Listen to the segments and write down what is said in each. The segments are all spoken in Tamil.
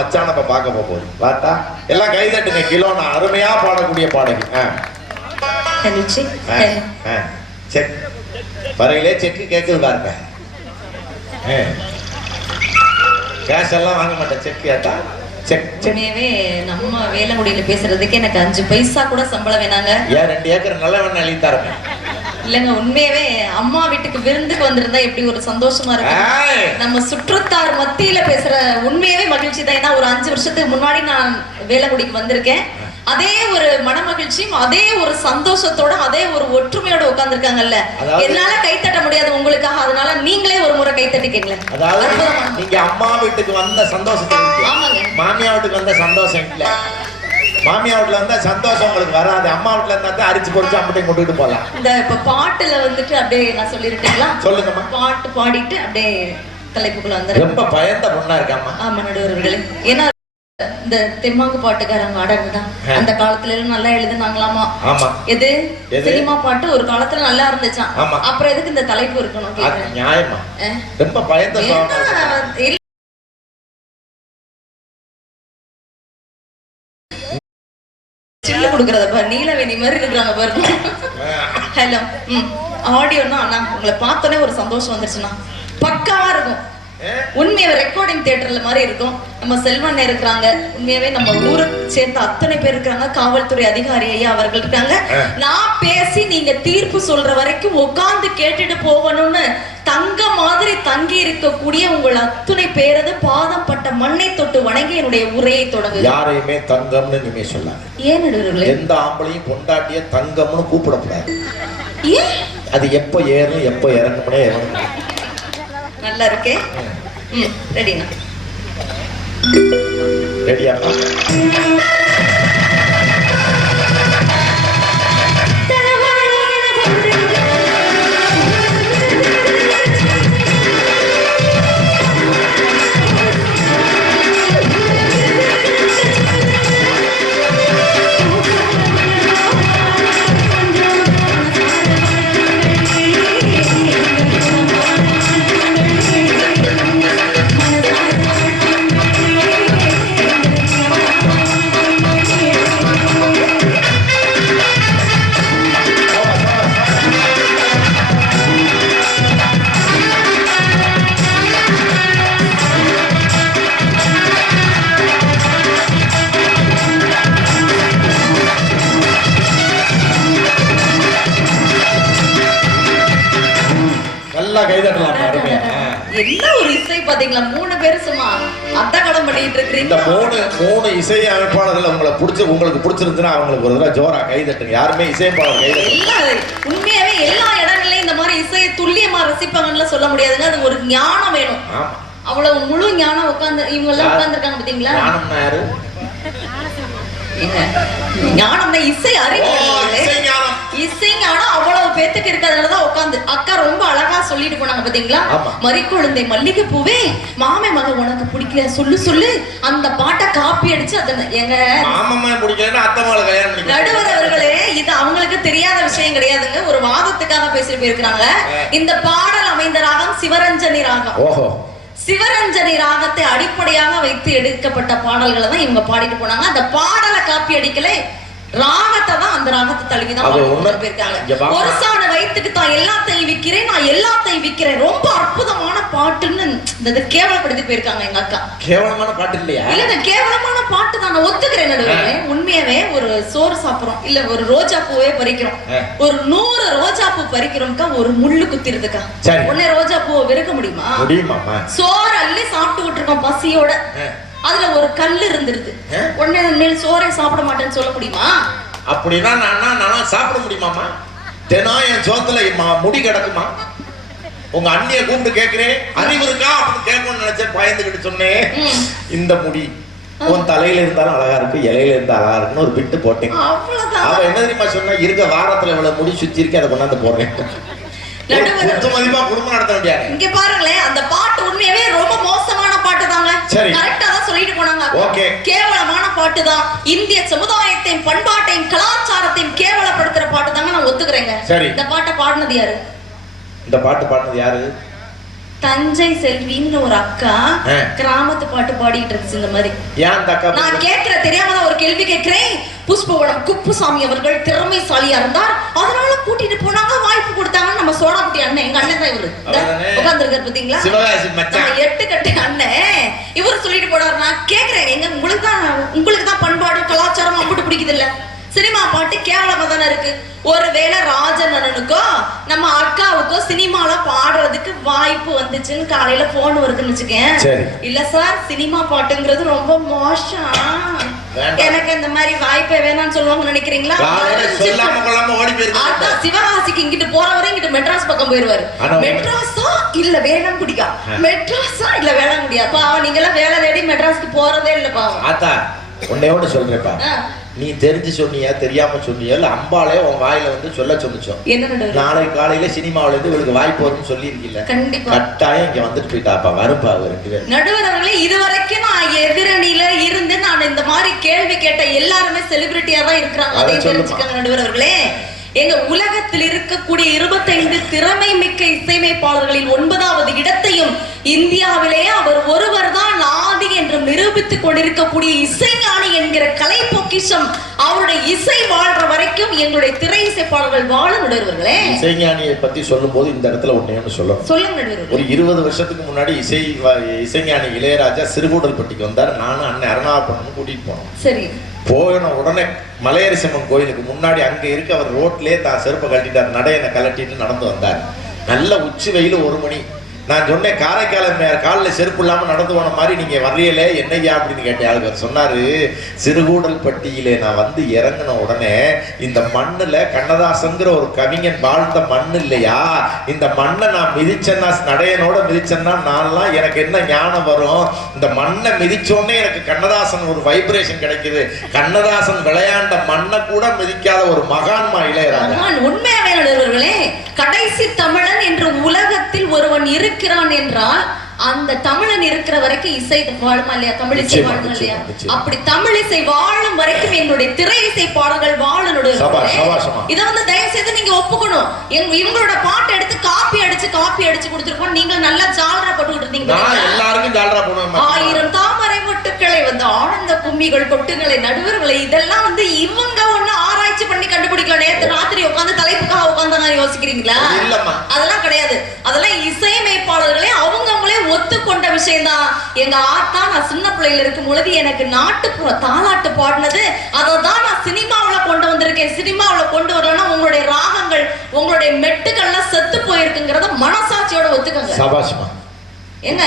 மச்சான பார்க்க போகுது. பார்த்தா எல்லாம் கைதட்டுங்க. கிலோனா அருமையா பாடக்கூடிய பாடகி. செக் வரையிலே செக்கு கேட்குது பாருங்க. கேஷ் எல்லாம் வாங்க மாட்டேன், செக் கேட்டா உண்மையாவே நம்ம வேலைமுடியில பேசுறதுக்கு எனக்கு 5 பைசா கூட சம்பளம் வேணாங்க. ஏன் 2 ஏக்கர் நல்ல வேணா அழித்தாருங்க. இல்லங்க, உண்மையாவே அம்மா வீட்டுக்கு விருந்துக்கு வந்திருந்தா எப்படி ஒரு சந்தோஷமா இருக்கு. நம்ம சுற்றத்தார் மத்தியில பேசுற உண்மையாவே மகிழ்ச்சி தான். ஏன்னா ஒரு 5 வருஷத்துக்கு முன்னாடி நான் வேலைமுடிக்கு வந்திருக்கேன். அதே ஒரு மன மகிழ்ச்சியும் அதே ஒரு சந்தோஷத்தோட அதே ஒரு ஒற்றுமையோட உட்கார்ந்துருக்காங்கல்ல. என்னால கைத்தட்ட முடியாது உங்களுக்காக, அதனால நீங்களே ஒரு முறை கைத்தட்டிக்கீங்களேன். அதாவது நீங்க அம்மா வீட்டுக்கு வந்த சந்தோஷம், மாமியா வீட்டுக்கு வந்த சந்தோஷம் இல்ல. மாமியா வீட்டுல வந்தா சந்தோஷம் உங்களுக்கு வராது. அம்மா வீட்டுல இருந்தா தான் அரிச்சு பொறிச்சு அம்மட்டையும் கொண்டுட்டு போலாம். இந்த இப்ப பாட்டுல வந்துட்டு அப்படியே நான் சொல்லிருக்கீங்களா? சொல்லுங்கம்மா. பாட்டு பாடிட்டு அப்படியே தலைப்புக்குள்ள வந்து ரொம்ப பயந்த பொண்ணா இருக்காமா. ஆமா நடுவர்களே, ஏன்னா இந்த தெம்மாங்கு பாட்டுக்காரங்க அடங்குதான் அந்த காலத்துல எல்லாம் நல்லா எழுதுனாங்களாமா. எது சினிமா பாட்டு ஒரு காலத்துல நல்லா இருந்துச்சான். அப்புறம் எதுக்கு இந்த தலைப்பு இருக்கணும்? நியாயமா ரொம்ப பயந்த சில்லு கொடுக்கறத பாரு, நீலவேணி மாதிரி இருக்கிறாங்க பாருங்க. ஹலோ, ஆடியோன்னா அண்ணா உங்களை பார்த்தோன்னே ஒரு சந்தோஷம் வந்துருச்சுண்ணா. பக்காவா இருக்கும். உண்மையாவே ரெக்கார்டிங் தியேட்டர்ல மாதிரி இருக்கும். நம்ம செல்வன் இருக்கிறாங்க, உண்மையாவே நம்ம ஊருக்கு சேர்ந்த அத்தனை பேர் இருக்காங்க, காவல்துறை அதிகாரி ஐயா அவர்கள் இருக்காங்க. நான் பேசி நீங்க தீர்ப்பு சொல்ற வரைக்கும் உட்கார்ந்து கேட்டுட்டு போகணும்னு தங்க மாதிரி தங்கி இருக்கக்கூடிய உங்கள் அத்துணை பேரது பாதம் பட்ட மண்ணை தொட்டு வணங்கி என்னுடைய உரையை தொடங்கு. யாரையுமே தங்கம்னு நீங்க சொல்லாங்க. ஏன் நடுவர்களே? எந்த ஆம்பளையும் பொண்டாட்டிய தங்கம்னு கூப்பிடக்கூடாது. அது எப்ப ஏறும் எப்ப இறங்கும்னே நல்லா இருக்கே. ரெடினா? ரெடியா? என்ன ஒரு இசை பாத்தீங்களா? 3 பேரும் சும்மா அத்த கடம் பண்ணிட்டு இருக்கீங்க. இந்த மூணு இசை அமைப்பாளர்கள் உங்களுக்கு பிடிச்சிருந்துன்னா அவங்களுக்கு ஒரு தடவை ஜோரா கை தட்டுங்க. யாருமே இசையமைப்பாளர் கை தட்டுங்க. உண்மையாவே எல்லா இடங்கள்லயும் இந்த மாதிரி இசையை துல்லியமா ரசிப்பாங்கன்னு சொல்ல முடியாதுங்க. அது ஒரு ஞானம் வேணும். அவ்வளவு முழு ஞானம் உட்கார்ந்து இவங்க எல்லாம் உட்கார்ந்துருக்காங்க பாத்தீங்களா? யாரு ஞானம்னா இசை அறிவு. இசை ஞானம் அவ்வளவு பேத்துக்கு இருக்கிறதுனாலதான் உட்காந்து அக்கா ரொம்ப அழகா சொல்லிட்டு போனாங்க பாத்தீங்களா? மறிக்குழந்தை மல்லிகை பூவே மாமே மக உனக்கு பிடிக்கல சொல்லு சொல்லு அந்த பாட்டை காப்பி அடிச்சு எங்க நடுவர் அவர்களே, இது அவங்களுக்கு தெரியாத விஷயம் கிடையாதுங்க. ஒரு வாதத்துக்காக பேசிட்டு போயிருக்கிறாங்க. இந்த பாடல் அமைந்த ராகம் சிவரஞ்சனி ராகம். சிவரஞ்சனி ராகத்தை அடிப்படையாக வைத்து எடுக்கப்பட்ட பாடல்களை தான் இவங்க பாடிட்டு போனாங்க. அந்த பாடலை காப்பி அடிக்கல, ராகத்தை தான் அந்த ராகத்தை தழுவிதான் போயிருக்காங்க. ஒரு சாண வயிற்றுக்கு தான் எல்லாத்தையும் விக்கிறேன், நான் எல்லாத்தையும் விக்கிறேன். ரொம்ப அற்புதமான பாட்டுன்னு இந்த கேவலப்படுத்தி போயிருக்காங்க எங்க அக்கா. கேவலமான பாட்டு இல்லையா? இல்ல, கேவலமான பாட்டு தான் நான் ஒத்துக்கிறேன் நடுவே. உண்மையாவே ஒரு சோறு சாப்பிடுறோம், இல்ல ஒரு ரோஜா பூவே பறிக்கிறோம், ஒரு 100 ரோஜா பூ பறிக்கிறோம்க்கா, ஒரு முள்ளு குத்திருதுக்கா. உடனே ரோஜா பூவை வெறுக்க முடியுமா? சோறு அள்ளி சாப்பிட்டு இருக்கோம் பசியோட, அதுல ஒரு கல்லு இருந்துருது, உடனே மேல் சோறை சாப்பிட மாட்டேன்னு சொல்ல முடியுமா? அப்படின்னா நான் சாப்பிட முடியுமாமா? தினம் என் சோத்துல முடி கிடக்குமா? உங்க அண்ணிய கூப்பிட்டு கேட்கிறேன், அறிவு இருக்கா அப்படின்னு கேட்கணும்னு நினைச்சேன், பயந்துகிட்டு சொன்னேன். இந்த முடி உன் தலையில இருந்தாலும் அழகா இருக்கு, இலையில இருந்தா அழகா இருக்குன்னு ஒரு பிட்டு போட்டேன். அவ என்ன தெரியுமா சொன்ன? இருக்க வாரத்துல இவ்வளவு முடி சுத்தி இருக்கு, அதை கொண்டாந்து போடுறேன். குடும்பம் நடத்த முடியாது. இங்க பாருங்களேன், அந்த பாட்டு உண்மையாவே ரொம்ப மோசமான பாட்டு தாங்க. கரெக்டா தான் சொல்லிட்டு போனாங்க. கேவலமான பாட்டு தான். இந்திய சமுதாயத்தையும் பண்பாட்டையும் கலாச்சாரத்தையும் கேவலப்படுத்துற பாட்டு தாங்க, நான் ஒத்துக்கிறேங்க. இந்த பாட்டை பாடினது யாரு? இந்த பாட்டு பாடினது யாரு? தஞ்சை செல்வின்னு ஒரு அக்கா கிராமத்து பாட்டு பாடிட்டு இருந்துச்சு இந்த மாதிரி. நான் கேட்கிற தெரியாம ஒரு கேள்வி கேட்கிறேன். புஷ்பவனம் குப்புசாமி அவர்கள் திறமைசாலியா இருந்தார், அதனால கூட்டிட்டு போனாங்க, வாய்ப்பு கொடுத்தாங்க. நம்ம சோனாக்குட்டி அண்ணன், எங்க அண்ணன் தான் இவரு உட்கார்ந்துருக்காரு பாத்தீங்களா, 8 கட்டு அண்ணன். இவரு சொல்லிட்டு போனாரு. நான் கேக்குறேன், எங்க உங்களுக்கு தான் பண்பாடு கலாச்சாரம் அம்பிட்டு பிடிக்குது இல்ல? சினிமா பாட்டு கேவலமா தானே இருக்கு. ஒருவேளை ராஜன் அண்ணனுக்கோ நம்ம அக்காவுக்கோ சினிமால பாடுறதுக்கு வாய்ப்பு வந்துச்சுன்னு காலையில போன் வருதுன்னு வச்சுக்கேன், இல்ல சார் சினிமா பாட்டுங்கிறது ரொம்ப மோசம், எனக்கு இந்த மாதிரி வாய்ப்பே வேணாம்னு சொல்லுவாங்க நினைக்கிறீங்களா? அதான் சிவகாசிக்கு இங்கிட்டு போறவரை இங்கிட்டு மெட்ராஸ் பக்கம் போயிருவாரு. மெட்ராஸா இல்ல வேணாம் குடிக்கா, மெட்ராஸா இல்ல வேணாம் முடியா. பாவம் நீங்க எல்லாம் வேலை தேடி மெட்ராஸ்க்கு போறதே இல்ல பாவம். உன்னையோட சொல்றேப்பா, நீ தெரிஞ்சு சொன்னியா தெரியாம சொன்னியா இல்ல அம்பாலே உன் வாயில வந்து சொல்ல சொன்னிச்சோம். நாளை காலையில சினிமாவில இருந்து இவளுக்கு வாய்ப்பு வரும்னு சொல்லி இருக்கீங்க. கட்டாயம் இங்க வந்துட்டு போயிட்டாப்பா, வரும்பா. நடுவர் அவர்களே, இதுவரைக்கும் நான் எதிரணியில இருந்து நான் இந்த மாதிரி கேள்வி கேட்ட எல்லாருமே செலிபிரிட்டியா தான் இருக்கிறாங்க. அதை தெரிஞ்சுக்கங்க நடுவர் அவர்களே. எங்க உலகத்தில் இருக்கக்கூடிய 25 திறமை மிக்க இசையமைப்பாளர்களில் 9வது இடத்தையும் இந்தியாவிலேயே அவர் ஒருவர் தான் ஆதி என்று நிரூபித்துக் கொண்டிருக்கக்கூடிய இசைஞானி என்கிற கலை பொக்கிஷம் அவருடைய இசை வாழ்ற வரைக்கும் எங்களுடைய திரை இசைப்பாளர்கள் வாழ நடுவர்களே. இசைஞானியை பத்தி சொல்லும் போது இந்த இடத்துல ஒண்ணு சொல்லுங்க நடுவர். ஒரு 20 வருஷத்துக்கு முன்னாடி இசைஞானி இளையராஜா சிறுகூடல்பட்டிக்கு வந்தார். நானும் அண்ணன் அருணாபுரம் கூட்டிட்டு போனோம். சரி, போன உடனே மலையரசம்மன் கோயிலுக்கு முன்னாடி அங்க இருக்க அவர் ரோட்லயே தான் செருப்பை கழட்டிட்டார், நடையனை கழட்டிட்டு நடந்து வந்தார். நல்ல உச்சி வெயில் 1 மணி. நான் சொன்னேன், காலில் செருப்பு இல்லாம நடந்து போன மாதிரி நீங்க வரையலே என்னையா அப்படின்னு கேட்டேன். ஆளுங்க சொன்னாரு, சிறுகூடல்பட்டியிலே நான் வந்து இறங்கின உடனே இந்த மண்ணுல கண்ணதாசங்கிற ஒரு கவிஞன் வாழ்ந்த மண் இல்லையா, இந்த மண்ணை நான் மிதிச்சேன்னா, நடையனோட மிதிச்சேன்னா நான்லாம் எனக்கு என்ன ஞானம் வரும், இந்த மண்ணை மிதிச்சோடனே எனக்கு கண்ணதாசன் ஒரு வைப்ரேஷன் கிடைக்குது, கண்ணதாசன் விளையாண்ட மண்ணை கூட மிதிக்காத ஒரு மகான்மா இளையராஜா. உண்மையாவே கடைசி தமிழன் என்று உலகத்தில் ஒருவன் இருக்கிறான் என்றால் அந்த தமிழன் இருக்கிற வரைக்கும் இசை வாழுமா இல்லையா? தமிழ் இசை வாழும் இல்லையா? அப்படி தமிழ் இசை வாழும் வரைக்கும் எங்களுடைய திரை இசை பாடல்கள் வாழனுடைய இதை வந்து தயவு செய்து நீங்க ஒப்புக்கணும். இவங்களோட பாட்டை எடுத்து காப்பி அடிச்சு கொடுத்துருக்கோம். நீங்க நல்லா ஜாலரா போட்டுக்கிட்டு இருந்தீங்க. எல்லாருக்கும் ஜாலரா போடுவாங்க. 1000 தாமரை மொட்டுக்களை வந்து ஆனந்த கும்மிகள் கொட்டுங்களை நடுவர்களை இதெல்லாம் வந்து இவங்க ஒண்ணு ஆராய்ச்சி பண்ணி கண்டுபிடிக்கலாம். நேற்று ராத்திரி உட்காந்து தலைப்புக்காக உட்காந்து யோசிக்கிறீங்களா? அதெல்லாம் கிடையாது. அதெல்லாம் இசையமைப்பாளர்களே அவங்களே ஒத்துக்கொண்ட விஷயம் தான். எங்க ஆத்தா நான் சின்ன பிள்ளையில இருக்கும் பொழுது எனக்கு நாட்டுப்புற தாலாட்டு பாடினது, அததான் நான் சினிமாவுல கொண்டு வந்திருக்கேன். சினிமாவுல கொண்டு வரலன்னா உங்களுடைய ராகங்கள் உங்களுடைய மெட்டுக்கள்லாம் செத்து போயிருக்குங்கிறத மனசாட்சியோட ஒத்துக்கங்க. சபாஷ்மா. ஏங்க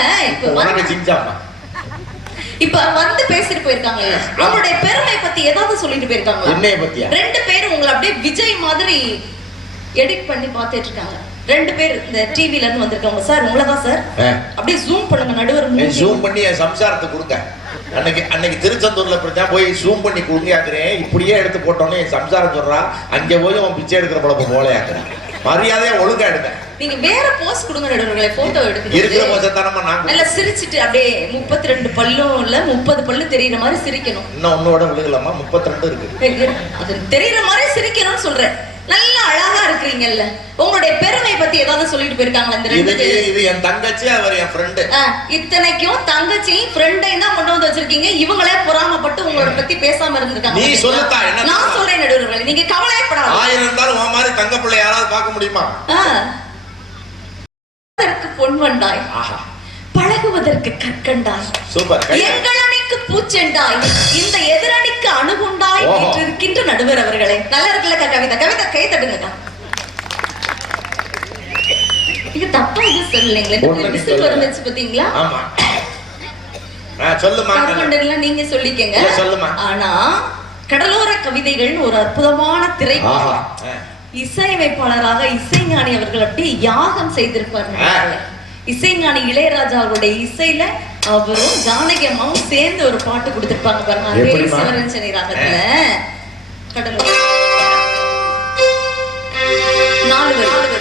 இப்ப வந்து பேசிட்டு போயிருக்காங்க, உங்களுடைய பெருமை பத்தி ஏதாவது சொல்லிட்டு போயிருக்காங்க. 2 பேரும் உங்களை அப்படியே விஜய் மாதிரி எடிட் பண்ணி பார்த்துட்டு இருக்காங்க. 2 பேர் இந்த டிவில இருந்து வந்திருக்காங்க. சார் உங்களதான் சார், அப்படியே ஜூம் பண்ணுங்க நடுவர். ஜூம் பண்ணி என் சம்சாரத்தை கொடுக்க. அன்னைக்கு திருச்செந்தூர்ல பிரச்சனை போய் ஜூம் பண்ணி கொடுங்காக்குறேன். இப்படியே எடுத்து போட்டோன்னே என் சம்சாரம் சொல்றா, அங்க போய் அவன் பிச்சை எடுக்கிற பழப்ப போலையாக்குறேன். மரியாதையா ஒழுங்கா எடுங்க. நீங்க வேற போஸ் கொடுங்க நடுவர்களே. போட்டோ எடுங்க. இருக்கிற போசத்தானமா நான் நல்லா சிரிச்சிட்டு அப்படியே 32 பல்லும் இல்ல 30 பல்லு தெரியற மாதிரி சிரிக்கணும். இன்னும் ஒன்னோட விழுகலாமா? 32 இருக்கு. அது தெரியற மாதிரி சிரிக்கணும்னு சொல்றேன். நல்ல அழகா இருக்கிறீங்கல்ல. உங்களுடைய பெருமை பத்தி ஏதாவது சொல்லிட்டு போயிருக்காங்களா இந்த 2 பேர்? இது என் தங்கச்சி, அவர் என் ஃப்ரெண்ட். இத்தனைக்கும் தங்கச்சியும் ஃப்ரெண்டையும் தான் கொண்டு வந்து வச்சிருக்கீங்க. இவங்களே பொறாமப்பட்டு உங்களோட பத்தி பேசாம இருந்திருக்காங்க. நீ சொல்லத்தா என்ன? நான் சொல்றேன் நடுவர்களே, நீங்க கவலைப்படாத. 1000 இருந்தாலும் உன் மாதிரி தங்க பிள்ளை யாராவது பார்க்க முடியுமா? அதற்கு பொன் வந்தாய், பழகுவதற்கு கற்கண்டாய், சூப்பர். எங்களணிக்கு பூச்செண்டாய், இந்த எதிரணிக்கு அணுகுண்டாய் இருக்கின்ற நடுவர் அவர்களே. நல்லா இருக்குல்ல கவிதா? கவிதா கை தட்டுங்க. இது தப்பா இது சொல்லலைங்களே, விசில் வந்துச்சு பாத்தீங்களா? ஆமா சொல்லுமா. கற்கண்டெல்லாம் நீங்க சொல்லிக்கங்க. சொல்லுமா. ஆனா கடலோர கவிதைகள்னு ஒரு அற்புதமான திரைப்படம் இசையமைப்பாளராக இசைஞானி அவர்கள் அப்படியே யாகம் செய்திருப்பாரு. இசைஞானி இளையராஜா அவருடைய இசையில அவரும் ஜானகி அம்மாவும் சேர்ந்து ஒரு பாட்டு கொடுத்திருப்பாங்க பாருங்க. அதே சிவரஞ்சனி ராகத்துல கடலூர் 4 வரி.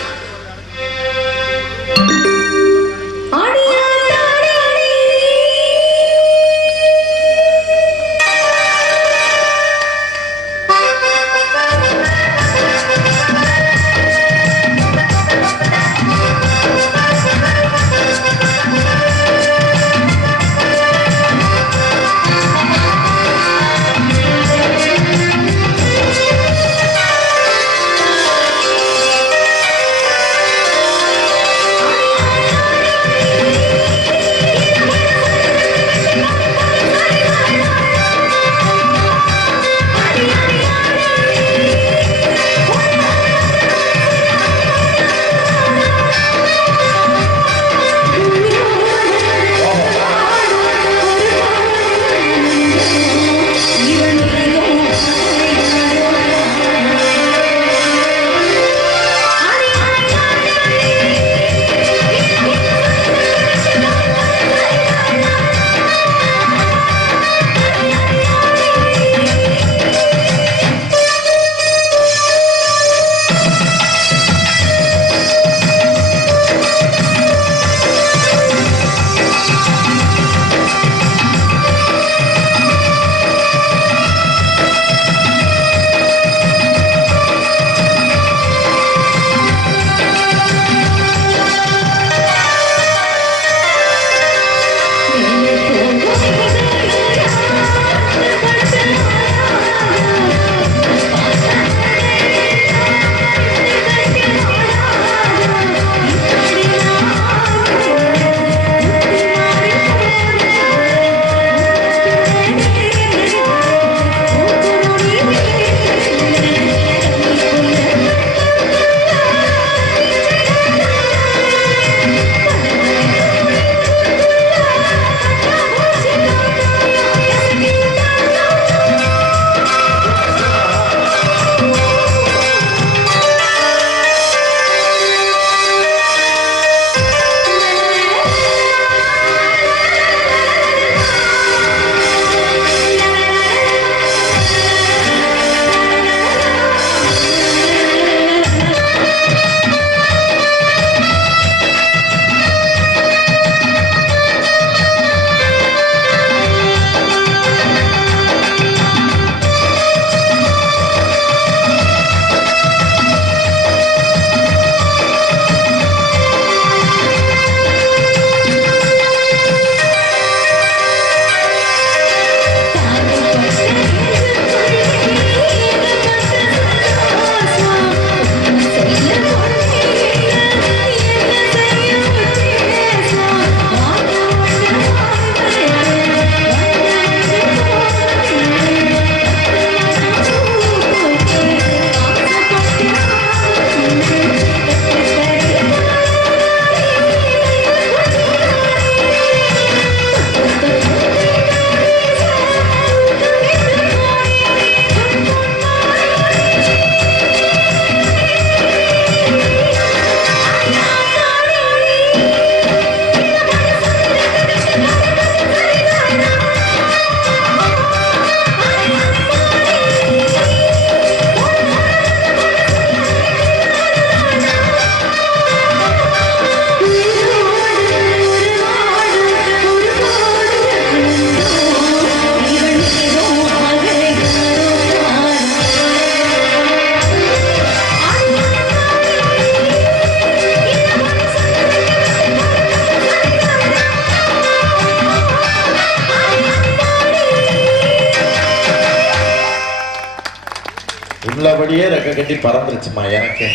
உள்ளபடியே ரெக்க கட்டி பறந்துருச்சுமா எனக்கு.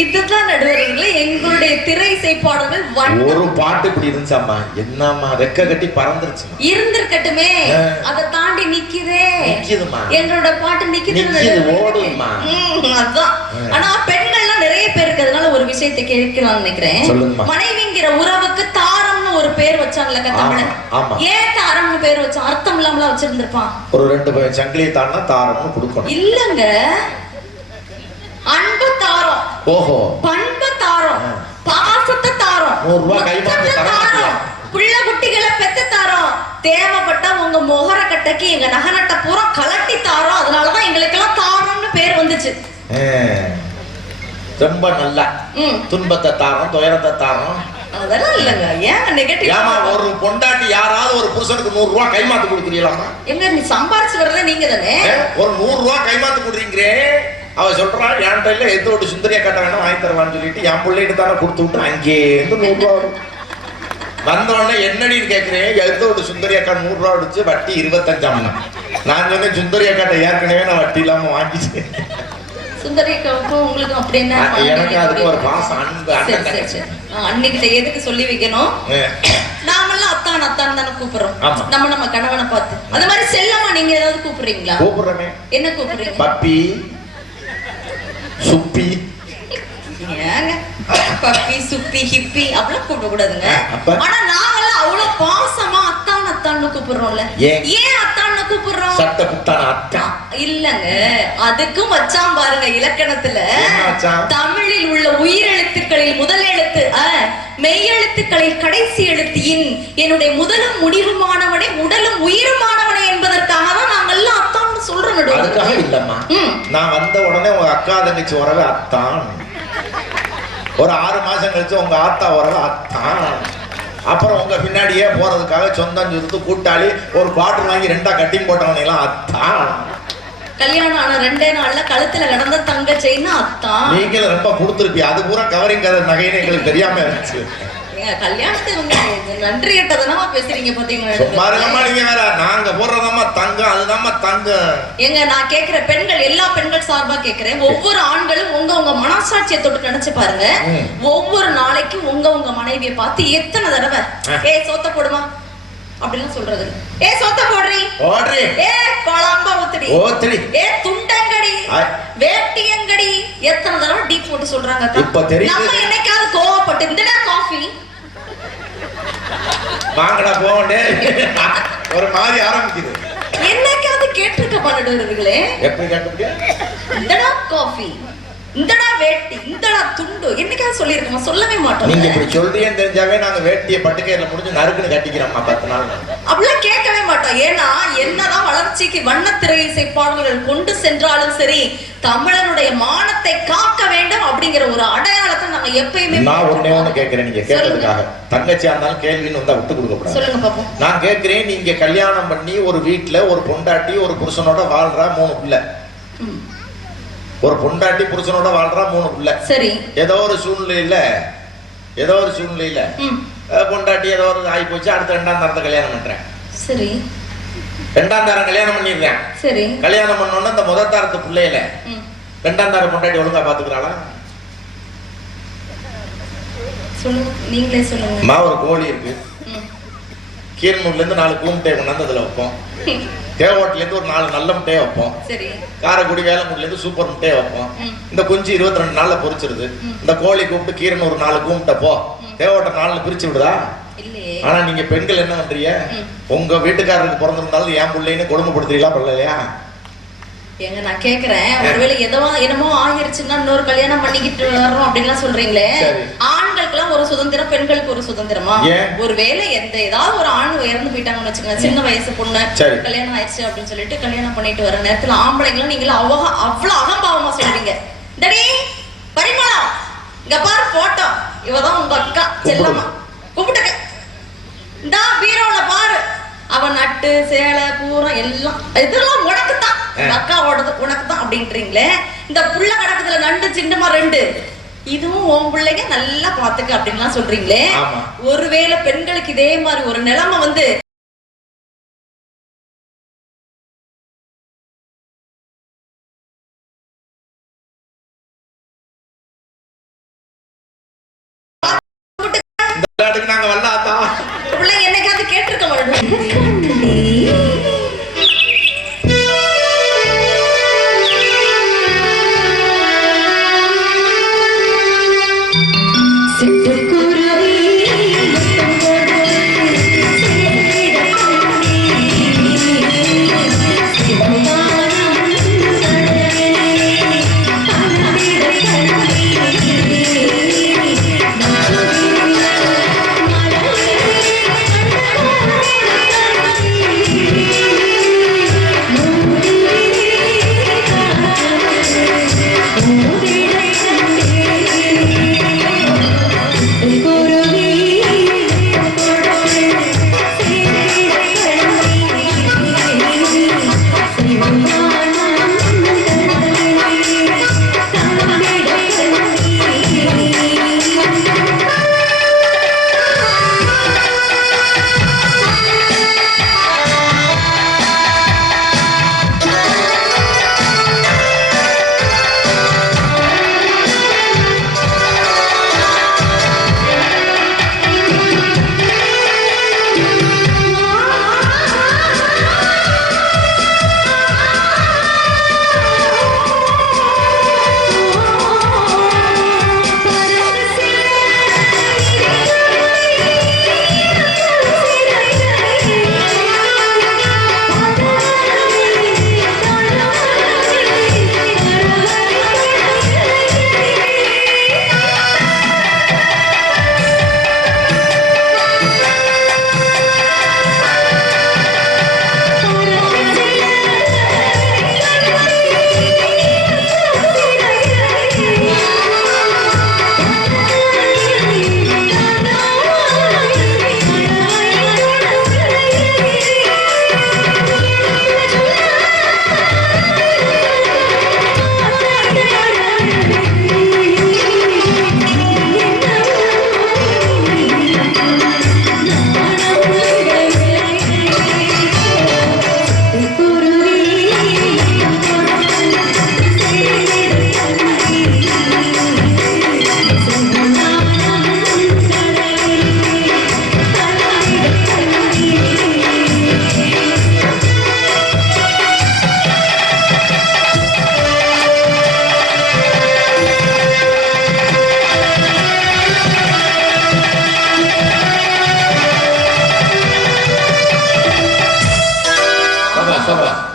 இதுதான் நடுவர்களே எங்களுடைய திரை இசைப்பாடல்கள். ஒரு பாட்டு இப்படி இருந்துச்சாமா, என்னம்மா ரெக்க கட்டி பறந்துருச்சு. இருந்திருக்கட்டுமே, அதை தாண்டி நிக்குதுமா எங்களோட பாட்டு, நிக்குது ஓடுமா. அதான். ஆனா பெண்கள்லாம் நிறைய பேர் இருக்கிறதுனால ஒரு விஷயத்தை கேட்கலாம்னு நினைக்கிறேன். மனைவிங்கிற உறவுக்கு தாரம்னு ஒரு பேர் வச்சாங்கல்ல தமிழன். ஏன் தாரம்னு பேர் வச்சா? அர்த்தம் இல்லாமலாம் வச்சிருந்திருப்பான். ஒரு 2 சங்கிலியை தாண்டா தாரம்னு கொடுக்கணும். இல்லங்க, அன்பு தாரம், ஓஹோ, பண்பு தாரம், பாசத்தை தாரம், 100 ரூபாய் கைமாத்து தாரம், புள்ள குட்டிகளை பெத்து தாரம், தேவைப்பட்டா உங்க மொகர கட்டைக்கு எங்க நகநட்ட பூரா கலட்டி தாரம். அதனாலதான் எங்களுக்கெல்லாம் தாரம்னு பேர் வந்துச்சு. ரொம்ப நல்லா துன்பத்தை தாரம், துயரத்தை தாரம். அதெல்லாம் இல்லங்க. ஏன் நெகட்டிவ்? ஏமா ஒரு பொண்டாட்டி யாராவது ஒரு புருஷனுக்கு 100 ரூபாய் கைமாத்து கொடுக்குறீங்களாமா? எங்க நீ சம்பாரிச்சு வர்றத நீங்க தானே. ஒரு 100 ரூபாய் கைமாத்து கொடுறீங்களே. அவ சொல்றா, என்கிட்ட இல்ல, எந்த ஒரு சுந்தரியா கட்ட வேணும் வாங்கி தருவான்னு சொல்லிட்டு என் பிள்ளைகிட்ட தானே கொடுத்து விட்டு அங்கே இருந்து 100 ரூபா வந்தோடனே என்னடின்னு கேட்கிறேன். எந்த ஒரு சுந்தரி அக்கா 100 ரூபா அடிச்சு வட்டி 25. நான் சொன்னேன், சுந்தரி அக்காட்ட ஏற்கனவே நான் வட்டி இல்லாம வாங்கிச்சேன். சுந்தரி அக்காவுக்கும் உங்களுக்கு அப்படி என்ன? எனக்கு அதுக்கு ஒரு பாசம், அன்பு. அன்னைக்கிட்ட எதுக்கு சொல்லி வைக்கணும்? நாமெல்லாம் அத்தான் அத்தான் தானே கூப்பிடுறோம் நம்ம கணவனை பார்த்து. அது மாதிரி செல்லமா நீங்க ஏதாவது கூப்பிடுறீங்களா? கூப்பிடுறேன். என்ன கூப்பிடுறீங்க? பப்பி, சுப்பி. ஏங்க பப்பி, சுப்பி, ஹிப்பி அப்படிலாம் கூப்பிட கூடாதுங்க. ஆனா நாங்கெல்லாம் அவ்வளவு பாசமா அத்தான் அத்தான்னு கூப்பிடுறோம்ல. ஏன் அத்தான்னு கூப்பிடுறோம்? சட்ட புத்தான அத்தான் இல்லங்க, அதுக்கும் வச்சாம் பாருங்க இலக்கணத்துல. தமிழில் உள்ள உயிரெழுத்துக்களில் முதல் எழுத்து மெய்யெழுத்துக்களில் கடைசி எழுத்து இன். என்னுடைய முதலும் முடிவுமானவனே உடலும் உயிருமானவனே என்பதற்காக தான் நாங்க எல்லாம் அத்தான்னு சொல்றோம். அதுக்காக இல்லம்மா, நான் வந்த உடனே உங்க அக்கா தங்கச்சி உறவு அத்தான், ஒரு 6 மாசம் கழிச்சு உங்க ஆத்தா உறவு அத்தான், அப்புறம் உங்க பின்னாடியே போறதுக்காக சொந்தம் சுருத்து கூட்டாளி ஒரு பாட்டில் வாங்கி 2ஆ கட்டிங் போட்டவங்க எல்லாம் அத்தான். கல்யாணம் ஆன 2 நாள்ல கழுத்துல கடந்த தங்க செயின் அத்தான். நீங்களும் ரொம்ப கொடுத்துருப்பீ, அது பூரா கவரிங் கதை நகைன்னு எங்களுக்கு தெரியாம இருந்துச்சு. கல்யாணத்துக்கு நன்றி கெட்டதனமா பேசுறீங்க பாத்தீங்களா? நீங்க வேற, நாங்க போடுறதாம்மா தங்கம், அதுதாம்மா தங்கம். எங்க நான் கேக்குற பெண்கள், எல்லா பெண்கள் சார்பா கேக்குறேன், ஒவ்வொரு ஆண்களும் உங்க மனசாட்சியை தொட்டு நினைச்சு பாருங்க. ஒவ்வொரு நாளைக்கு உங்க மனைவியை பார்த்து எத்தனை தடவை சோத்த போடுமா அப்படின்னு சொல்றது? சோத்த போடுறீ, குழம்ப ஊத்துடி, துண்டங்கடி, வேட்டியங்கடி, எத்தனை தடவை டீ போட்டு சொல்றாங்க. நம்ம என்னைக்காவது கோவப்பட்டு இந்த காஃபி வாங்கடா போவண்டே ஒரு மாதிரி ஆரம்பிக்குது. என்னைக்காவது கேட்டிருக்க மாட்டேங்குதுங்களே? எப்படி கேட்க முடியும்? இந்தடா காஃபி, இந்தடா வேட்டி, இந்தடா துண்டு, என்னைக்காவது சொல்லியிருக்கோமா? சொல்லவே மாட்டோம். நீங்க இப்படி சொல்றீங்கன்னு தெரிஞ்சாவே நாங்க வேட்டியை பட்டுக்கையில முடிஞ்சு நறுக்குன்னு கட்டிக்கிறோம்மா 10 நாள். அப்படிலாம் கேட்கவே மாட்டோம். ஏன்னா என்னதான் வளர்ச்சிக்கு வண்ணத்திரை இசை பாடல்கள் கொண்டு சென்றாலும் சரி, தமிழனுடைய மானத்தை காக்க வேண்டும் அப்படிங்கிற ஒரு அடையாளத்தை நாங்க எப்பயுமே. நான் ஒண்ணு கேட்கிறேன், நீங்க கேட்கறதுக்காக. தங்கச்சியா இருந்தாலும் கேள்வின்னு வந்தா விட்டு கொடுக்க கூடாது. சொல்லுங்க பாப்போம். நான் கேட்கிறேன், நீங்க கல்யாணம் பண்ணி ஒரு வீட்டுல ஒரு பொண்டாட்டி ஒரு புருஷனோட வாழ்றா 3 பிள்ளை, ஒரு பொண்டாட்டி புருஷனோட வாழ்றா 3 பிள்ளை. சரி, ஏதோ ஒரு சூழ்நிலையில பொண்டாட்டி ஏதோ ஒரு ஆகி போச்சு, அடுத்த 2ஆம் தரத்தை கல்யாணம் பண்றேன். சரி, 2ஆம் தரம் கல்யாணம் பண்ணிடுறேன். சரி, கல்யாணம் பண்ணோன்னா இந்த முதல் தரத்து பிள்ளையில 2ஆம் தரம் பொண்டாட்டி ஒழுங்கா பாத்துக்கிறாளா? நீங்களே சொல்லுங்க. ஒரு கோழி இருக்கு, கீரனூர்ல இருந்து 4 கூமுட்டையை கொண்டாந்து அதுல வைப்போம். தேவோட்டில இருந்து ஒரு 4 நல்ல முட்டையை வைப்போம். காரைக்குடி வேலங்குடில இருந்து சூப்பர் முட்டையை வைப்போம். இந்த குஞ்சு 22 நாள்ல பொரிச்சிருது. இந்த கோழி கூப்பிட்டு கீரனூர் 4 கூமுட்டை போ, தேவோட்ட 4 பிரிச்சு விடுதா? ஆனா நீங்க பெண்கள் என்ன பண்றீங்க? உங்க வீட்டுக்காரருக்கு பிறந்திருந்தாலும் என் பிள்ளைன்னு கொடுமைப்படுத்துறீங்களா? பண்ணலையா? ஏங்க நான் கேக்குறேன், ஒருவேளை என்னமோ ஆகிருச்சுன்னா இன்னொரு கல்யாணம் பண்ணிக்கிட்டு வர்றோம் அப்படின்லாம் சொல்றீங்களே, ஆண்களுக்குலாம் ஒரு சுதந்திரம், பெண்களுக்கு ஒரு சுதந்திரமா? ஒருவேளை ஏதாவது ஒரு ஆண் இறந்து போயிட்டாங்கன்னு வச்சுக்கோங்க, சின்ன வயசு பொண்ணு கல்யாணம் ஆயிடுச்சு அப்படின்னு சொல்லிட்டு கல்யாணம் பண்ணிட்டு வர நேரத்துல ஆம்பளைங்களும் நீங்களும் அவ்வளவு அகம்பாவமா சொல்றீங்க. டடி பரிமளம், இங்க பாரு போட்டோ, இவதான் உங்க அக்கா செல்லம்மா, கூப்பிட்டுக்க, இந்த பீரோல பாரு, அவன் நட்டு சேலை பூரா எல்லாம் இதெல்லாம் உனக்குத்தான், அக்காவோடது உனக்குதான் அப்படின்றீங்களே. இந்த புள்ள கடக்கத்துல நண்டு சின்னமா 2, இதுவும் உன் பிள்ளைங்க நல்லா பாத்துக்க அப்படின்லாம் சொல்றீங்களே. ஒருவேளை பெண்களுக்கு இதே மாதிரி ஒரு நிலைமை கட்டுக்கு நாங்க வரலாத்தா. பிள்ளைங்க என்னைக்காவது கேட்டிருக்க மாட்டோம்.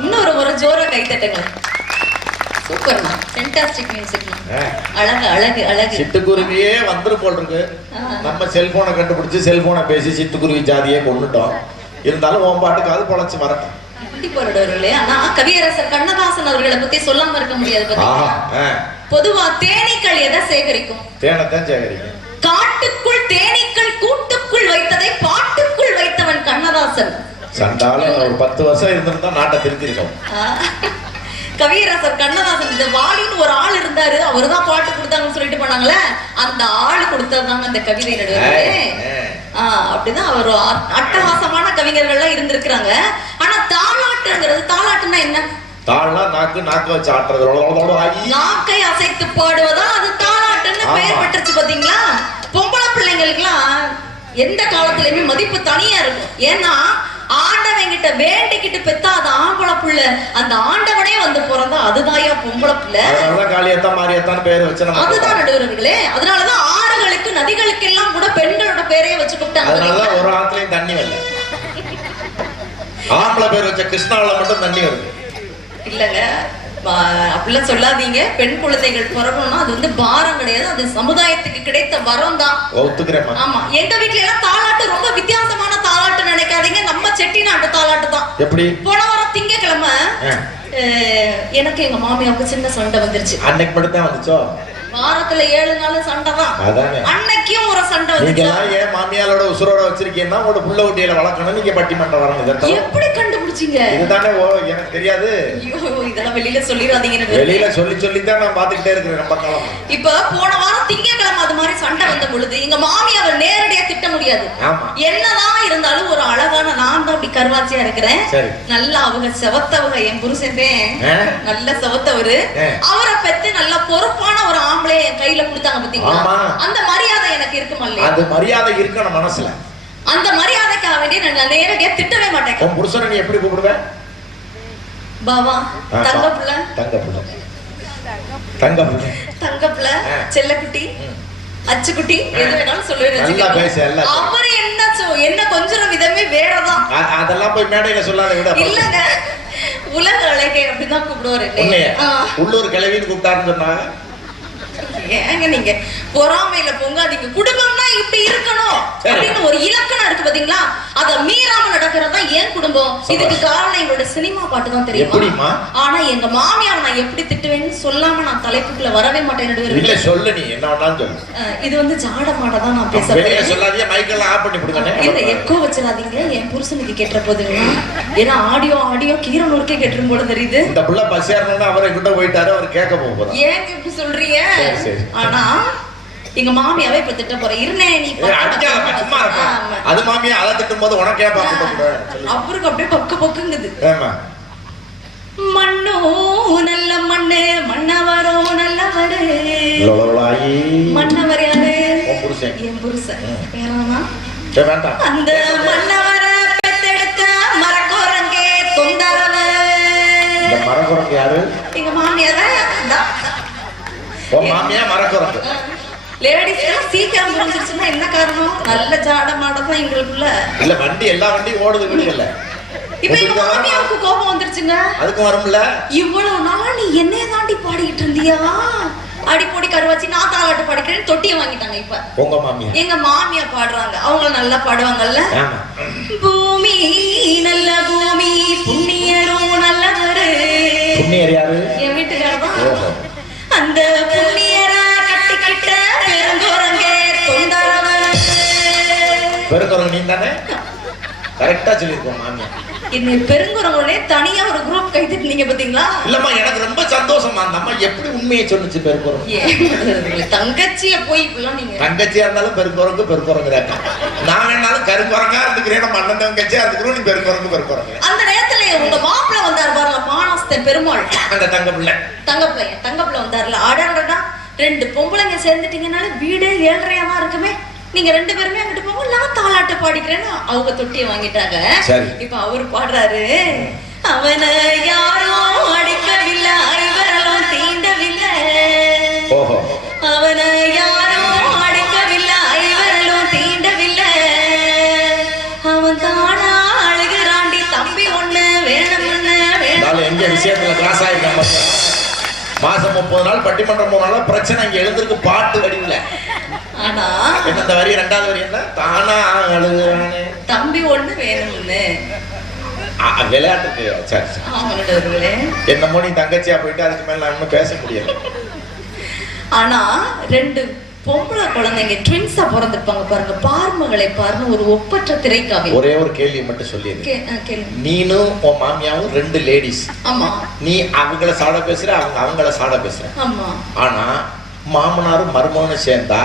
இன்னொரு ஒரு ஜோரா கை தட்டுங்க. சூப்பர்மா, ஃபேண்டாஸ்டிக் மியூசிக்மா. அழகு அழகு அழகு. சிட்டுக்குருவியே வந்துரும் போல் இருக்கு. நம்ம செல்போனை கண்டுபிடிச்சு செல்போனை பேசி சிட்டுக்குருவி ஜாதியே கொண்டுட்டோம். இருந்தாலும் உன் பாட்டுக்காவது பொழைச்சு வரட்டும். குட்டி போறவர்களே, ஆனா கவியரசர் கண்ணதாசன் அவர்களை பத்தி சொல்லாம இருக்க முடியாது. பொதுவா தேனீக்கள் எதை சேகரிக்கும்? தேனைத்தான் சேகரிக்கும். காட்டுக்குள் தேனீக்கள் கூட்டுக்குள் வைத்ததை பாட்டுக்குள் வைத்தவன் கண்ணதாசன். சண்டாலும் ஒரு 10 வருஷம் இருந்திருந்தா நாட்டை திருத்திருக்கோம். கவியரசர் கண்ணதாசன் இந்த வாலின்னு ஒரு ஆள் இருந்தாரு, அவருதான் பாட்டு கொடுத்தாங்கன்னு சொல்லிட்டு போனாங்களே, அந்த ஆள் கொடுத்ததுதாங்க அந்த கவிதை நடுவே. அப்படிதான் அவர் அட்டகாசமான கவிஞர்கள்லாம் இருந்திருக்கிறாங்க. ஆனா தாலாட்டுங்கிறது, தாலாட்டுன்னா என்ன? தாள்னா நாக்கு, நாக்கு வச்சு ஆட்டுறது, நாக்கை அசைத்து பாடுவதா அது தாலாட்டுன்னு பெயர் பெற்றுச்சு. பாத்தீங்களா, பொம்பளை பிள்ளைங்களுக்குலாம் எந்த காலத்திலயுமே மதிப்பு தனியா இருக்கும். ஏன்னா ஆண்டவங்கிட்ட வேண்டிக்கிட்டு பெத்தா அது ஆம்பளை புள்ள, அந்த ஆண்டவனே வந்து பிறந்தா அதுதாயா பொம்பளை புள்ள. காளியத்தான் மாரியத்தான் பேர் வச்சு அதுதான் நடுவர்களே. அதனாலதான் ஆறுகளுக்கு நதிகளுக்கு எல்லாம் கூட பெண்களோட பேரையே வச்சு கூப்பிட்டாங்க. அதனாலதான் ஒரு ஆத்துலயும் தண்ணி வரல. ஆம்பளை பேர் வச்ச கிருஷ்ணாவில மட்டும் தண்ணி வருது. இல்லங்க, அப்படிலாம் சொல்லாதீங்க. பெண் குழந்தைகள் பிறக்கணும்னா அது வந்து பாரம் கிடையாது, அது சமுதாயத்துக்கு கிடைத்த வரம் தான். ஒத்துக்கிறேன். ஆமா, எங்க வீட்டுல எல்லாம் தாலாட்டு ரொம்ப வித்தியாசமான தாலாட்டு நினைக்காதீங்க. நம்ம செட்டிநாட்டு தாலாட்டு தான். எப்படி? போன வாரம் திங்கக்கிழமை எனக்கு எங்க மாமியாவுக்கு சின்ன சண்டை வந்துருச்சு. அன்னைக்கு மட்டும் தான் வந்துச்சோ? வாரத்துல 7 நாள் சண்டை தான். அன்னைக்கும் ஒரு சண்டை வந்து. ஏன் மாமியாரோட உசுரோட வச்சிருக்கீங்கன்னா உங்களோட புள்ள ஊட்டியில வளர்க்கணும், நீங்க பட்டிமன்றம் வரணும். எப்படி கண்டுபிடிச்சீங்க? இதுதானே எனக்கு தெரியாது. ஐயோ, இதெல்லாம் வெளியில சொல்லிடாதீங்க. வெளியில சொல்லித்தான் நான் பாத்துக்கிட்டே இருக்கிறேன் ரொம்ப காலம். இப்ப போன வாரம் திங்கக்கிழமை அது மாதிரி சண்டை வந்த பொழுது எங்க மாமியாவை நேரடியா திட்ட முடியாது. என்னதான் இருந்தாலும் ஒரு அழகான, நான் தான் அப்படி கருவாச்சியா இருக்கிறேன், நல்லா அவங்க செவத்தவங்க, என் புருஷன் நல்ல செவத்தவரு, அவரை பத்தி நல்ல பொறுப்பான ஒரு ஆம்பளை மாம்பழம் என் கையில கொடுத்தாங்க பாத்தீங்களா, ஆமா. அந்த மரியாதை எனக்கு இருக்குமா இல்லையா? அது மரியாதை இருக்கணும் மனசுல. அந்த மரியாதைக்காக வேண்டி நான் நேரடியா திட்டவே மாட்டேன். உன் புருஷனை நீ எப்படி கூப்பிடுவ? பாவா, தங்க புள்ள, தங்க புள்ள, தங்க புள்ள, தங்க புள்ள, செல்லக்குட்டி, அச்சுக்குட்டி, எது வேணாலும் சொல்லுவேன். அவரு என்ன கொஞ்சம் விதமே வேறதான். அதெல்லாம் போய் மேடையில சொல்லாத விட. இல்லங்க, உலக அழகே அப்படிதான் கூப்பிடுவாரு. உள்ளூர் கிளவின்னு கூப்பிட்டாருன்னு சொன்னா ஏங்க நீங்க பொறாமையில பொங்காதீங்க. குடும்பம்னா இப்படி இருக்கணும் அப்படின்னு ஒரு இலக்கணம் இருக்கு பாத்தீங்களா, அத மீறாம நடக்கிறதா ஏன் குடும்பம். இதுக்கு காரணம் எங்களோட சினிமா பாட்டு தான் தெரியுமா. ஆனா எங்க மாமியார் நான் எப்படி திட்டுவேன்னு சொல்லாம நான் தலைப்புக்குள்ள வரவே மாட்டேன். இல்ல சொல்லு, நீ என்ன வேணாலும் சொல்லு. இது வந்து ஜாட மாட்டதான் நான் பேசுறேன். வெளிய சொல்லாதீங்க, மைக் எல்லாம் ஆஃப் பண்ணி விடுங்க. இல்ல எக்கோ வச்சிராதீங்க, என் புருஷனுக்கு கேட்ற போதுங்களா. ஏன்னா ஆடியோ கீரனூருக்கே கேட்டுரும் போல தெரியுது. இந்த புள்ள பஸ் ஏறணும்னா அவரை கிட்ட போயிட்டாரு, அவர் கேட்க போறாரு. ஏங்க இப்படி சொல்றீங்க? ஆனா எங்க மாமியாவே இப்ப திட்ட போற இருனே நீ சும்மா இருப்ப. அது மாமியா அதை திட்டும் போது உனக்கே பார்க்க கூடாது. அவருக்கு அப்படியே பக்குங்குது. மண்ணோ நல்ல மண்ணு, மன்னவரோ நல்லவரு. மன்னவர் யாரு? என் புருஷன். வேணாமா? அந்த மன்னவர பெத்தெடுத்த மரக்கோரங்கே தொந்தரவு. இந்த மரக்கோரங்க யாரு? எங்க மாமியார் தான். மாமியா மரக்கோரங்க. லேடிஸ் எல்லாம் சீக்கிரம் புரிஞ்சிருச்சுன்னா என்ன காரணம்? நல்ல ஜாட மாடதான் எங்களுக்குள்ள. இல்ல வண்டி எல்லா வண்டியும் ஓடுது வெளியில. இப்ப எங்க மாமியாருக்கு கோபம் வந்துருச்சுங்க. அதுக்கு வரும்ல. இவ்வளவு நாள் நீ என்னைய தாண்டி பாடிக்கிட்டு இருந்தியா, அடி பொடி கருவாச்சி நான் தாளாட்டு பாடிக்கிறேன்னு தொட்டியை வாங்கிட்டாங்க. இப்ப உங்க மாமியா? எங்க மாமியா பாடுறாங்க. அவங்க நல்லா பாடுவாங்கல்ல. பூமி நல்ல பூமி, புண்ணியரும் நல்லவரு. புண்ணியர் யாரு? என் வீட்டுக்காரர் தான். அந்த புண்ணியரா கட்டிக்கிட்ட பெருங்குரங்கே தொந்தரவு. பெருங்குரங்கு நீ தானே? கரெக்டா சொல்லிருக்கோம் மாமியா. என்ன பெருங்குரங்கோடே தனியா ஒரு குரூப் கைதிட்டு நீங்க பாத்தீங்களா? இல்லம்மா, எனக்கு ரொம்ப சந்தோஷமா. அந்த அம்மா எப்படி உண்மையை சொன்னுச்சு பெருங்குரங்கு. தங்கச்சிய போய் இப்பெல்லாம் நீங்க தங்கச்சியா இருந்தாலும் பெருங்குரங்கு தான். நான் வேணாலும் கருங்குரங்கா இருந்துக்கிறேன், நம்ம அண்ணன் தங்கச்சியா இருந்துக்கிறோம். நீ பெருங்குரங்கு. அந்த நேரத்துல உங்க மாப்பிள்ள வந்தாரு பாருங்க, பானாஸ்தன் பெருமாள். அந்த தங்க பிள்ளை வந்தாருல. ஆடாடா, 2 பொம்பளைங்க சேர்ந்துட்டீங்கனால வீடு 7:30 தான் இருக்குமே. நீங்க 2 பேருமே அங்கிட்டு போங்க, நான் தாளாட்ட பாடிக்கிறேன்னு அவங்க தொட்டியை வாங்கிட்டாங்க. இப்ப அவரு பாடுறாரு, அவனை யாரும் அடிக்கவில்லை, ஐவரலும் தீண்டவில்லை. அவனை யாரும் அடிக்கவில்லை, ஐவரலும் தீண்டவில்லை. அவன் தானா அழுகிறாண்டி, தம்பி ஒண்ணு வேணும்னு வேணும். எங்க விஷயத்துல கிளாஸ் ஆயிட்டாங்க. மாசம் 30 நாள் பட்டிமன்றம் போனால பிரச்சனை இங்க எழுந்திருக்கு பாட்டு வடிவில். ஆனா இந்த வரி 2வது வரி என்ன? தானா அழுகுறானே தம்பி ஒண்ணு வேணும்னு விளையாட்டுக்கு. என்னமோ நீ தங்கச்சியா போயிட்டு அதுக்கு மேல நான் ஒன்னும் பேச முடியாது. ஆனா 2 பொம்பளை குழந்தைங்க ட்வின்ஸா பிறந்திருப்பாங்க பாருங்க, பார்மகளை பாருங்க, ஒரு ஒப்பற்ற திரைக்காவியம். ஒரே ஒரு கேள்வி மட்டும் சொல்லிடு. நீனும் உன் மாமியாவும் 2 லேடிஸ். ஆமா. நீ அவங்கள சாட பேசுற, அவங்க அவங்கள சாட பேசுற. ஆமா. ஆனா மாமனாரும் மருமகனும் சேர்ந்தா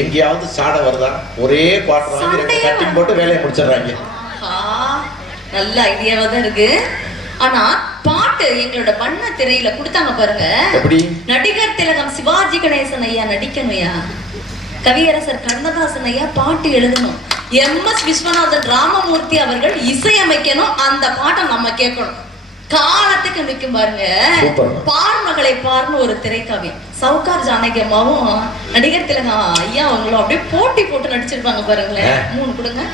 எங்கேயாவது சாட வருதா? ஒரே பாட்டு வாங்கி 2 கட்டிங் போட்டு வேலையை முடிச்சிடுறாங்க. நல்ல ஐடியாவா தான் இருக்கு. ஆனா பாட்டு எங்களோட வண்ண திரையில கொடுத்தாங்க பாருங்க. எப்படி? நடிகர் திலகம் சிவாஜி கணேசன் ஐயா நடிக்கணும்யா, கவியரசர் கண்ணதாசன் ஐயா பாட்டு எழுதணும், MS விஸ்வநாதன் ராமமூர்த்தி அவர்கள் இசையமைக்கணும். அந்த பாட்டை நம்ம கேட்கணும். காலத்துக்கு நிற்கும் பாருங்க. பார்மகளை பார்னு ஒரு திரைக்காவியம். சவுகார் ஜானகி அம்மாவும் நடிகர் திலகம் ஐயா அவங்களும் அப்படியே போட்டி போட்டு நடிச்சிருப்பாங்க பாருங்களேன். 3 கொடுங்க.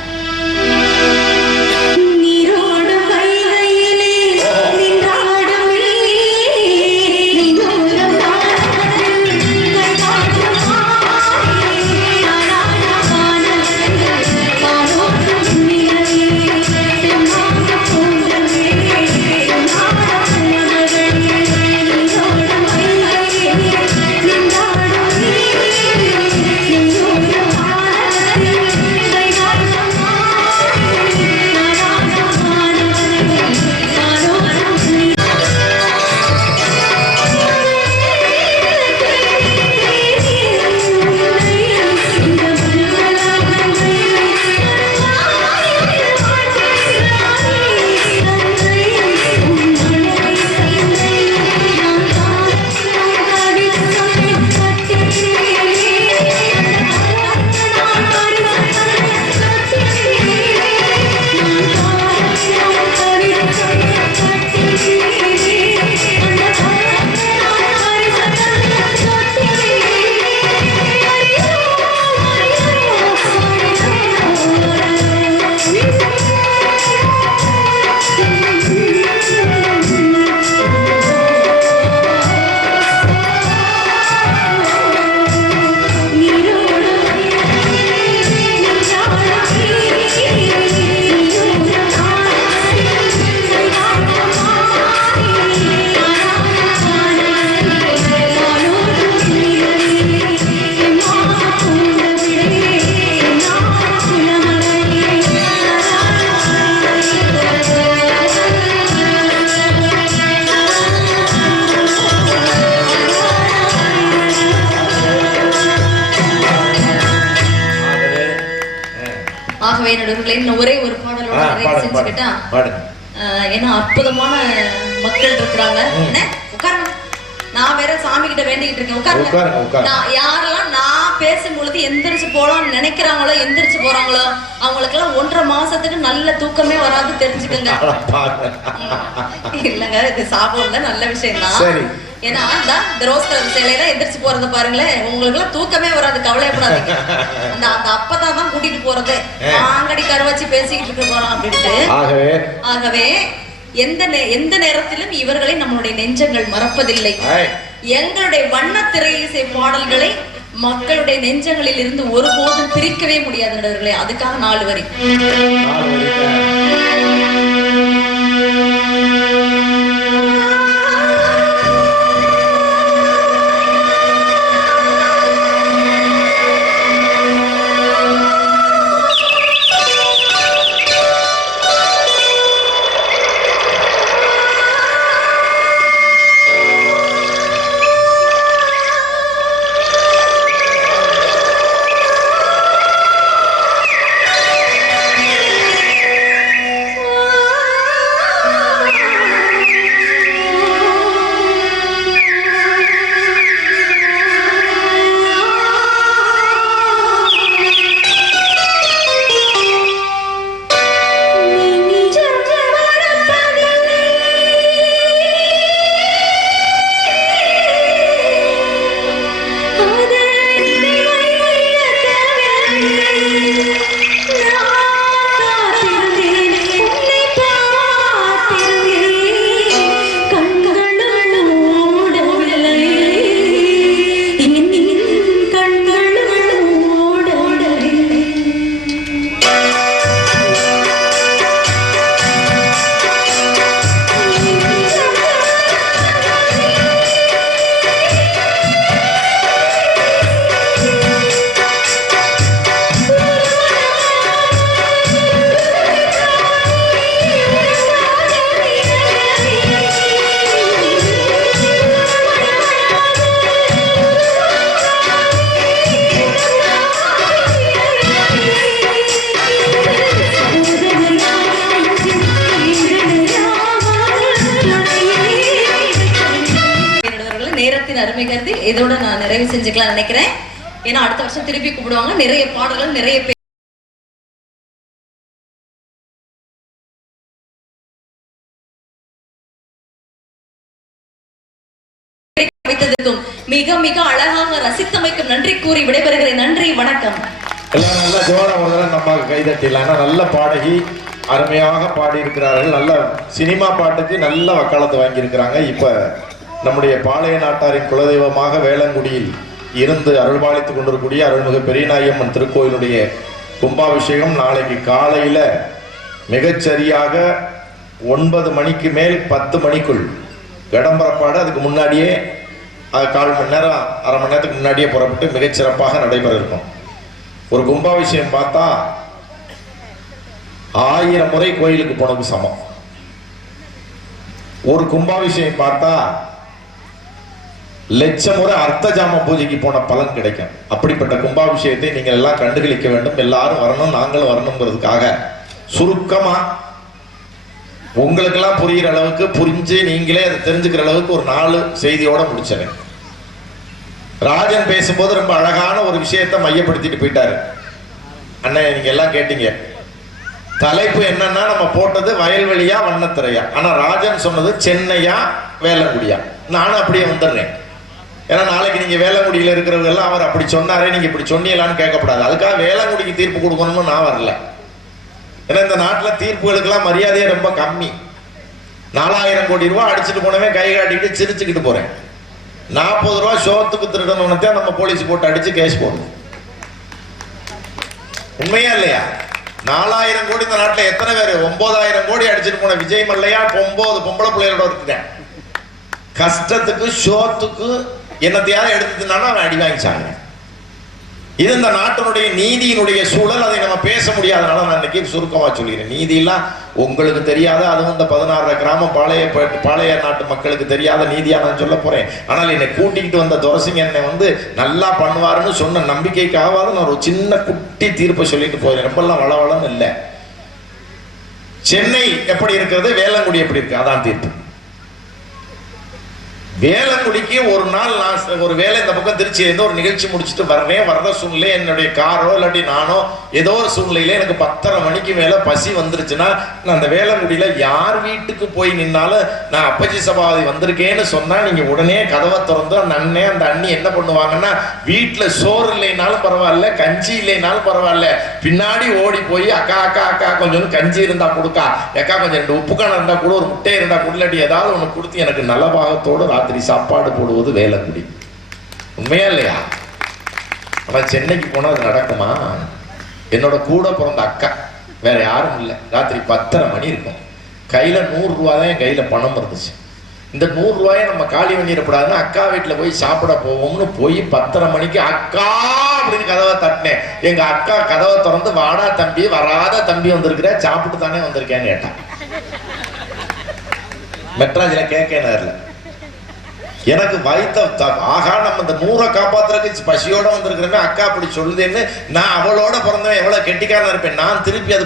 ஆகவே நடுவர்களே இன்னும் ஒரே ஒரு பாடலோட நிறைவு செஞ்சுக்கிட்டா ஏன்னா அற்புதமான மக்கள் இருக்கிறாங்க. உட்காருங்க, நான் வேற சாமி கிட்ட வேண்டிக்கிட்டு இருக்கேன். உட்காருங்க. யாரெல்லாம் நான் பேசும்பொழுது எந்திரிச்சு போலாம்னு நினைக்கிறாங்களோ எந்திரிச்சு போறாங்களோ அவங்களுக்கெல்லாம் 1.5 மாசத்துக்கு நல்ல தூக்கமே வராது, தெரிஞ்சுக்கோங்க. இல்லங்க, இது சாப்பிடல நல்ல விஷயம் தான். ஏன்னா இந்த ரோஸ் கலர் சேலையில எந்திரிச்சு போறது பாருங்களேன், உங்களுக்கு எல்லாம் தூக்கமே வராது, கவலைப்படாதீங்க. அந்த அப்பதான் தான் கூட்டிட்டு போறது, ஆங்கடி கருவச்சு பேசிக்கிட்டு இருக்க போறோம் அப்படின்ட்டு. ஆகவே எந்த நேரத்திலும் இவர்களை நம்மளுடைய நெஞ்சங்கள் மறப்பதில்லை. எங்களுடைய வண்ண திரையிசை பாடல்களை மக்களுடைய நெஞ்சங்களில் இருந்து ஒருபோதும் பிரிக்கவே முடியாது நடுவர்களே. அதுக்காக 4 வரி. அருமை கருதி இதோட நான் நிறைவு செஞ்சுக்கலாம் நினைக்கிறேன். ஏன்னா அடுத்த வருஷம் திருப்பி கூப்பிடுவாங்க, நிறைய பாடல்கள் நிறைய மிக மிக அழகாக ரசித்தமைக்கும் நன்றி கூறி விடைபெறுகிறேன். நன்றி, வணக்கம். எல்லாம் நல்ல ஜோர ஒரு நம்ம கைதட்டிடலாம். நல்ல பாடகி, அருமையாக பாடி இருக்கிறார்கள். நல்ல சினிமா பாட்டுக்கு நல்ல வக்காலத்து வாங்கி இருக்கிறாங்க. இப்ப நம்முடைய பாளைய நாட்டாரின் குலதெய்வமாக வேளங்குடியில் இருந்து அருள்பாலித்துக் கொண்டிருக்கூடிய அருள்மிகு பெரியநாயம்மன் திருக்கோயிலுடைய கும்பாபிஷேகம் நாளைக்கு காலையில மிகச்சரியாக 9 மணிக்கு மேல் 10 மணிக்குள் கடம்பரப்பாடு. அதுக்கு முன்னாடியே 1/4 மணி நேரம் 1/2 மணி நேரத்துக்கு முன்னாடியே புறப்பட்டு மிகச்சிறப்பாக நடைபெற இருக்கும். ஒரு கும்பாபிஷேகம் பார்த்தா 1000 முறை கோயிலுக்கு போனதுக்கு சமம். ஒரு கும்பாபிஷேகம் பார்த்தா 1,00,000 முறை அர்த்த ஜாம பூஜைக்கு போன பலன் கிடைக்கும். அப்படிப்பட்ட கும்பாபிஷேகத்தை நீங்கள் எல்லாம் கண்டுகளிக்க வேண்டும். எல்லாரும் வரணும், நாங்களும் வரணுங்கிறதுக்காக சுருக்கமா உங்களுக்கெல்லாம் புரிகிற அளவுக்கு புரிஞ்சு நீங்களே அதை தெரிஞ்சுக்கிற அளவுக்கு ஒரு 4 செய்தியோட முடிச்சேன். ராஜன் பேசும்போது ரொம்ப அழகான ஒரு விஷயத்தை மையப்படுத்திட்டு போயிட்டாரு. அண்ணன் நீங்க எல்லாம் கேட்டீங்க, தலைப்பு என்னன்னா நம்ம போட்டது வயல்வெளியா வண்ணத்திரையா. ஆனா ராஜன் சொன்னது சென்னையா வேளங்குடியா. நானும் அப்படியே வந்துடுறேன். ஏன்னா நாளைக்கு நீங்க வேளங்குடியில இருக்கிறவங்க எல்லாம் அவர் அப்படி சொன்னாரே, நீங்க இப்படி சொன்னீங்களான்னு கேட்கப்படாது. அதுக்காக வேளங்குடிக்கு தீர்ப்பு கொடுக்கணும்னு நான் வரல. ஏன்னா இந்த நாட்டில் தீர்ப்புகளுக்கெல்லாம் மரியாதையே ரொம்ப கம்மி. 4000 கோடி ரூபாய் அடிச்சுட்டு போனவே கை காட்டிக்கிட்டு சிரிச்சுக்கிட்டு போறேன். 40 ரூபா சோத்துக்கு திருடணும்னு தான் நம்ம போலீஸ் போட்டு அடிச்சு கேஸ் போடுவோம். உண்மையா இல்லையா? 4000 கோடி இந்த நாட்டில் எத்தனை பேர்? 9000 கோடி அடிச்சுட்டு போன விஜய் மல்லையா 9 பொம்பளை பிள்ளைகளோட இருக்கிறேன். கஷ்டத்துக்கு சோத்துக்கு என்னத்தையாவது எடுத்துனாலும் அவன் அடி வாங்கிச்சாங்க. இது இந்த நாட்டினுடைய நீதியினுடைய சூழல். அதை நம்ம பேச முடியாதனால நான் இன்னைக்கு சுருக்கமா சொல்லிக்கிறேன். நீதியெல்லாம் உங்களுக்கு தெரியாத, அதுவும் இந்த 16 கிராமம் பாளைய நாட்டு மக்களுக்கு தெரியாத நீதியா நான் சொல்ல போறேன். ஆனால் என்னை கூட்டிக்கிட்டு வந்த துரசிங்க என்னை வந்து நல்லா பண்ணுவாருன்னு சொன்ன நம்பிக்கைக்காவது நான் ஒரு சின்ன குட்டி தீர்ப்பை சொல்லிட்டு போறேன். ரொம்பலாம் வளவளன்னு இல்லை. சென்னை எப்படி இருக்கிறது, வேளங்குடி எப்படி இருக்கு, அதான் தீர்ப்பு. வேளங்குடிக்கு ஒரு நாள் நான் ஒரு வேலை இந்த பக்கம் திருச்சி ஒரு நிகழ்ச்சி முடிச்சுட்டு வர்ற சூழ்நிலை, என்னுடைய காரோ இல்லாட்டி நானோ ஏதோ ஒரு சூழ்நிலையில எனக்கு 10:30 மணிக்கு மேல பசி வந்துருச்சுன்னா, நான் அந்த வேளங்குடியில யார் வீட்டுக்கு போய் நின்னாலும் நான் அப்பச்சி சபாதி வந்திருக்கேன்னு சொன்னா நீங்க உடனே கதவை திறந்து அந்த அண்ணன் அந்த அண்ணி என்ன பண்ணுவாங்கன்னா, வீட்டுல சோறு இல்லைனாலும் பரவாயில்ல, கஞ்சி இல்லைனாலும் பரவாயில்ல, பின்னாடி ஓடி போய் அக்கா அக்கா அக்கா கொஞ்சம் கஞ்சி இருந்தா கொடுக்கா, அக்கா கொஞ்சம் 2 உப்புக்கான இருந்தா கூட, ஒரு முட்டை இருந்தா கூட, இல்லாட்டி ஏதாவது ஒண்ணு கொடுத்து எனக்கு நலபாகத்தோடு ராத்திரி சாப்பாடு போடுவது வேளங்குடி. உண்மையா இல்லையா? ஆனா சென்னைக்கு போனா அது நடக்குமா? என்னோட கூட பிறந்த அக்கா, வேற யாரும் இல்லை, ராத்திரி 10:30 மணி இருக்கும், கையில 100 ரூபாய் தான் என் கையில பணம் இருந்துச்சு. இந்த 100 ரூபாயை நம்ம காலி பண்ணிடக்கூடாதுன்னு அக்கா வீட்டுல போய் சாப்பிட போவோம்னு போய் 10:30 மணிக்கு அக்கா அப்படின்னு கதவை தட்டினேன். எங்க அக்கா கதவை திறந்து, வாடா தம்பி, வராத தம்பி வந்திருக்கிற, சாப்பிட்டு தானே வந்திருக்கேன்னு கேட்டான். மெட்ராஜில கேட்க எனக்கு வைத்த ஆகா, நம்ம இந்த 100 காப்பாத்துறதுக்கு பசியோட வந்திருக்கிறேன்னு அக்கா அப்படி சொல்லுதேன்னு நான் அவளோட பிறந்தவன் எவ்வளவு கெட்டிக்காரன் இருப்பேன். நான் திருப்பி அது